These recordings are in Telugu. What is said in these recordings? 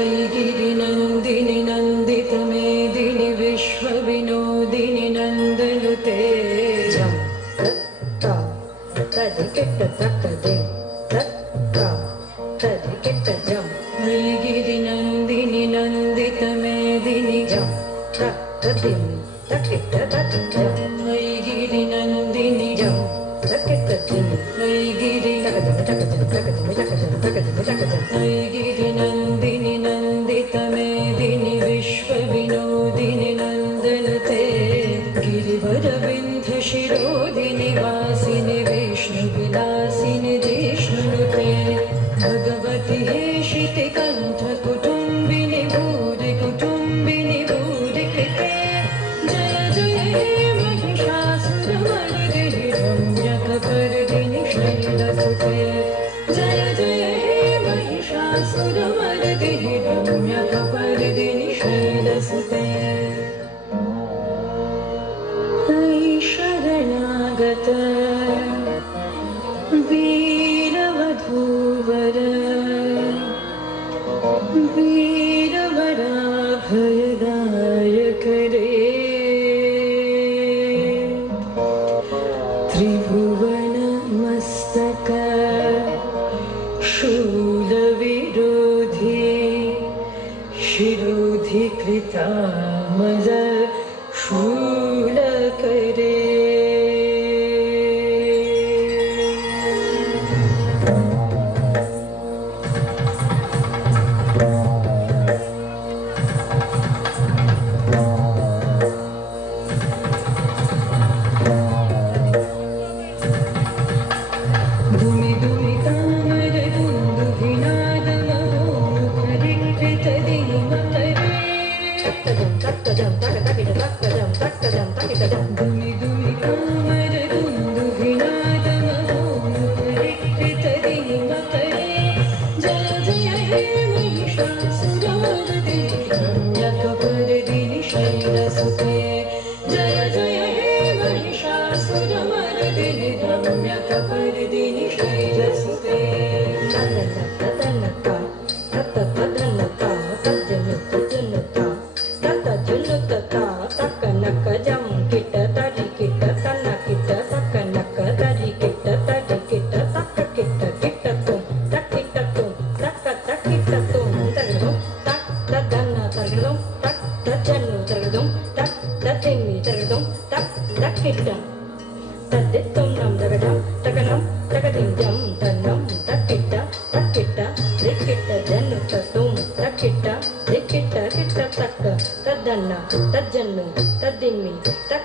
Hari Giri தட்டஜம் தட தவிட தட்டஜம் தட்டஜம் தவிட தம்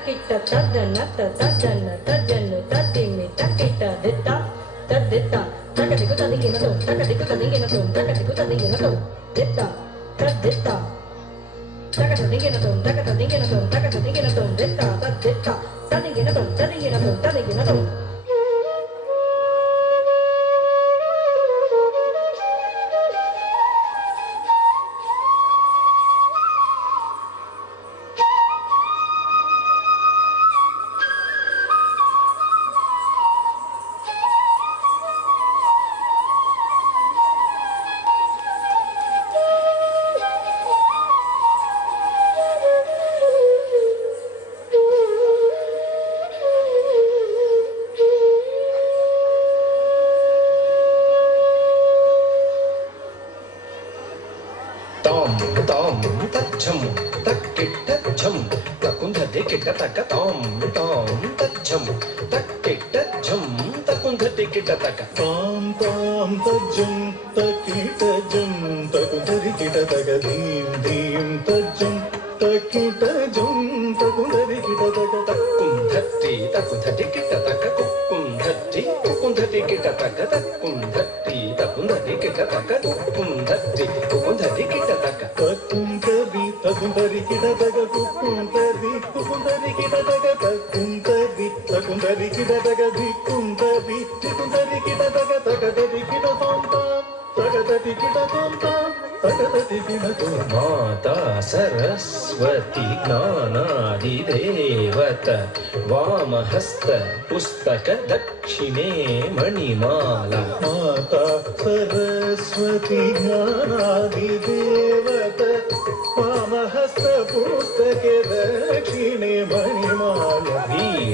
きたただなたただなたじゃぬたてみたきたでたたでたたかてくたできなとたかてくたできなとたかてくたできなとでたたでたたかたできなとたかたできなとたかたできなとでたたでたたできなとたできなとたできなと తచ్చం తక్కిట్టచ్చం తకుంధటి కిట తక తాం తాం తజ్జం తకిటజం తకుదరి కిట తగ ధీం ధీం తజ్జం తకిటజం తకుదరి కిట తగ తక్కుంధట్టి తకుంధటి కిట తక కుక్కుంధట్టి కుక్కుంధటి కిట తక కిట తక కుక్కుంధట్టి కుక్కుంధటి కిట తక తకుందరి తగుందరి కిడదగ కుక్కుంటది కుకుందరి కిడదగ తక్కుంటది తగుందరి కిడదగ దిక్కుంటది దికుందరి కిడదగ తగదది కిడతోంత తగదది కిడతోంత తగదది కిడతోంత माता सरस्वती ज्ञानादिदेवत वामहस्त पुस्तक दक्षिणे मणिमाला। माता सरस्वती ज्ञानादिदेव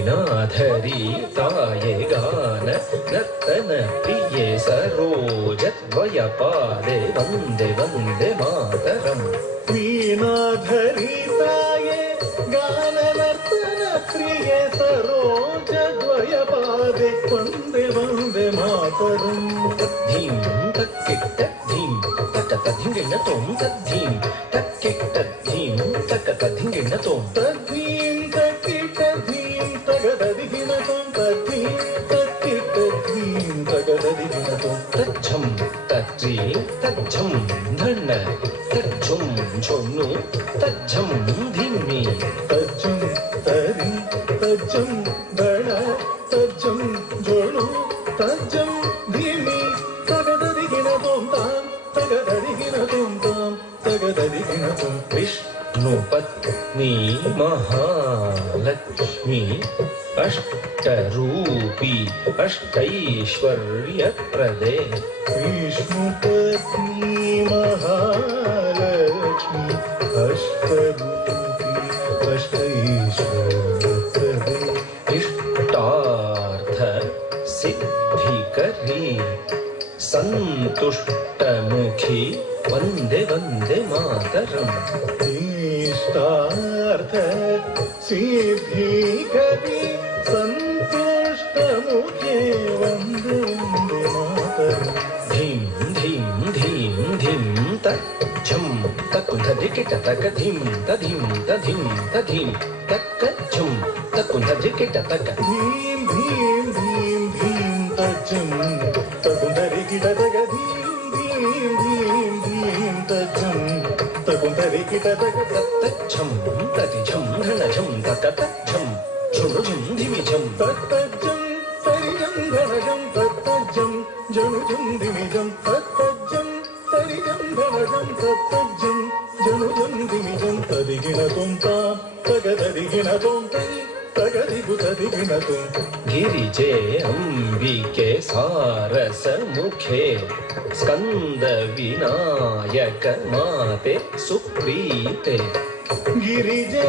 ीनाधरी ताये गान नर्तन प्रिये सरोजद्वयपादे वन्दे वन्दे मातरम्। वीनाधरी प्राये गानिये सरोजद्वयपादे वन्दे वन्दे मातरम्। तद्धीं तत् तद् भीम् तद्धि। नं तद् भीम् लक्ष्मी महालक्ष्मी अष्टरूपी अष्टैश्वर्यप्रदे। विष्णुपत्नी महालक्ष्मी अष्टरूपी अष्टैश्वर्यप्रदे। इष्टार्थ सिद्धिकरी सन्तुष्टमुखी वंदे वंदे मातरम्। नाथ सिद्धि कवि संतुष्ट मुखे वंदे वंदे मातर धीम धीम धीम धीम तक झम तक धधिक टक धीम तधीम तधीम तधीम तक झम तक धधिक टक धीम धीम धीम धीम तक झम సరిజం ధనజం తత్తజ్జం జనుజం దిమిజం తదిగిన తొంత తగదదిగిన తొంతని తగదిగు తదిగిన తొంత గిరిజే అంబికే సారస ముఖే స్కంద వినాయక మాతే సుప్రీతే గిరిజే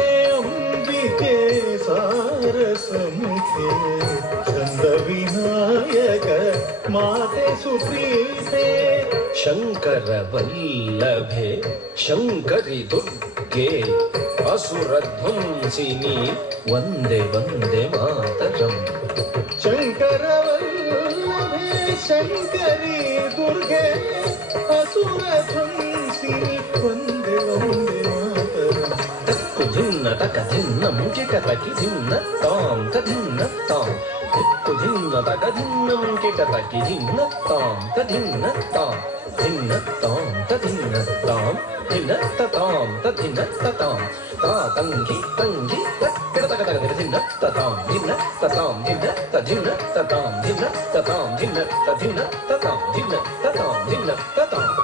ಮುಖೇ ಸಾರಸ ಮುಖೇ ಚಂದ ವಿನಾಯಕ ಮಾತೆ ಸುಪ್ರೀತೆ ಶಂಕರ ವಲ್ಲಭೆ ಶಂಕರಿ ದುರ್ಗೆ ಅಸುರ ಧ್ವಂಸಿನಿ ವಂದೇ ವಂದೇ ಮಾತರಂ ಶಂಕರ ವಲ್ಲಭೆ ಶಂಕರಿ ದುರ್ಗೆ ಅಸುರ ಧ್ವಂಸಿನಿ ವಂದೇ ధిన్న తక ధిన్నం కిట తాం తధిన్న తాం. దిక్కు ధిన్న తక ధిన్నం కిట తకి తాం తధిన్న తాం. ధిన్న తాం తధిన్న తాం. ధిన్న తతాం తధిన్న తతాం తా. తంగి తంగి తక్కిట తక తక ధిన్న తతాం ధిన్న తతాం ధిన్న తధిన్న తతాం ధిన్న తతాం ధిన్న తధిన్న తతాం ధిన్న తతాం ధిన్న తతాం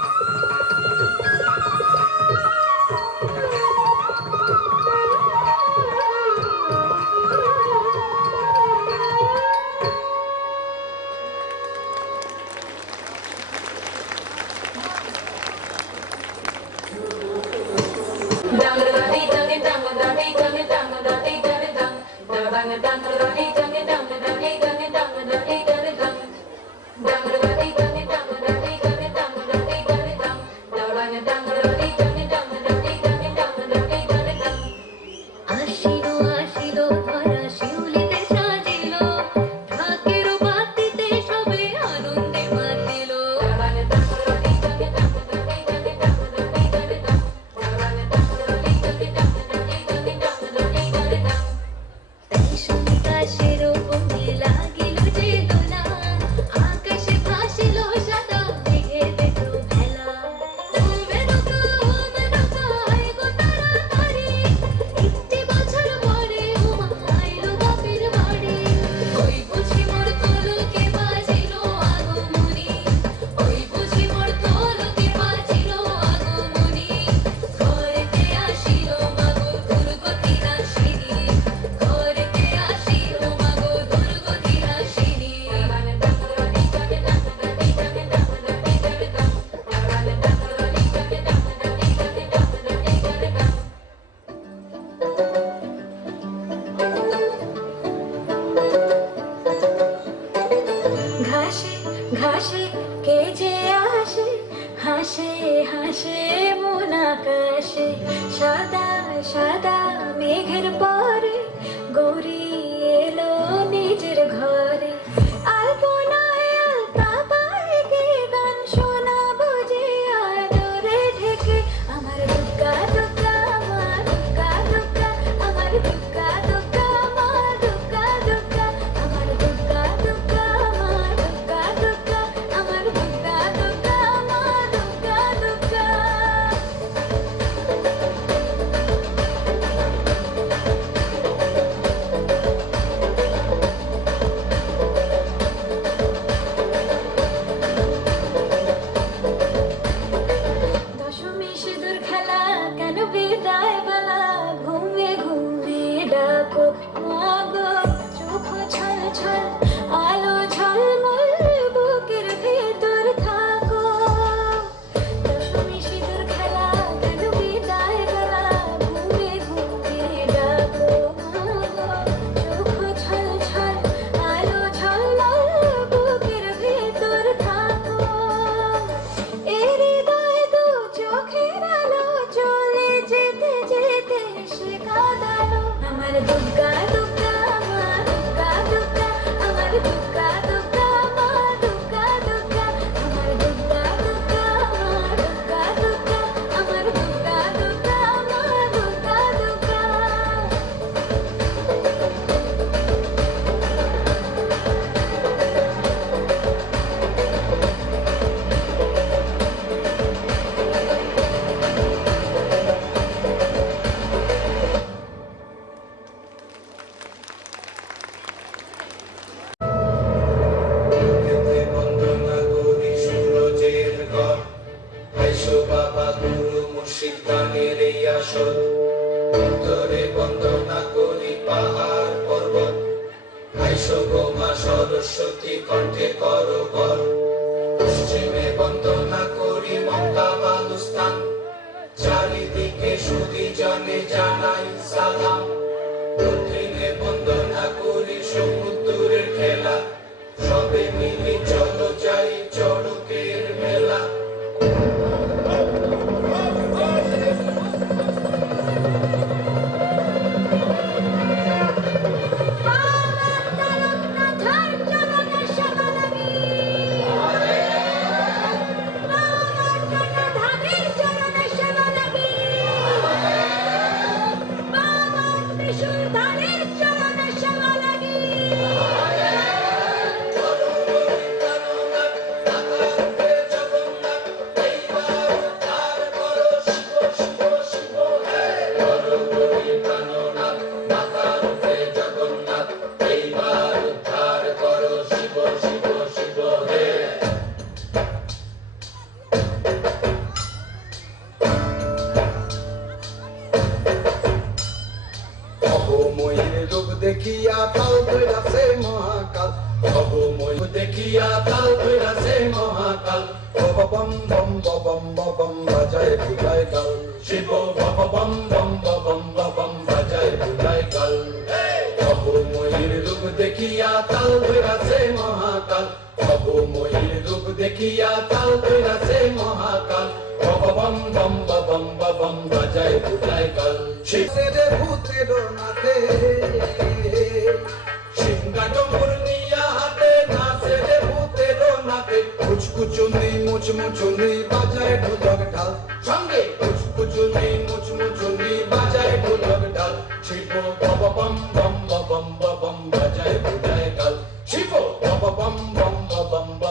Shibble, bum bum,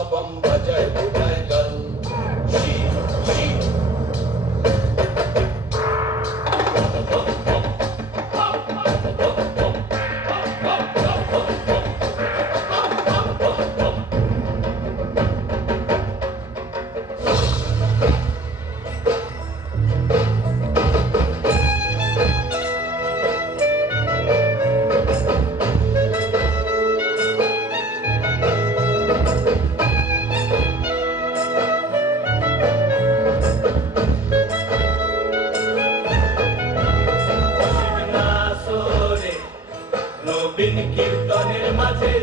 bam bajay নবীন কীর্তনের মাঝে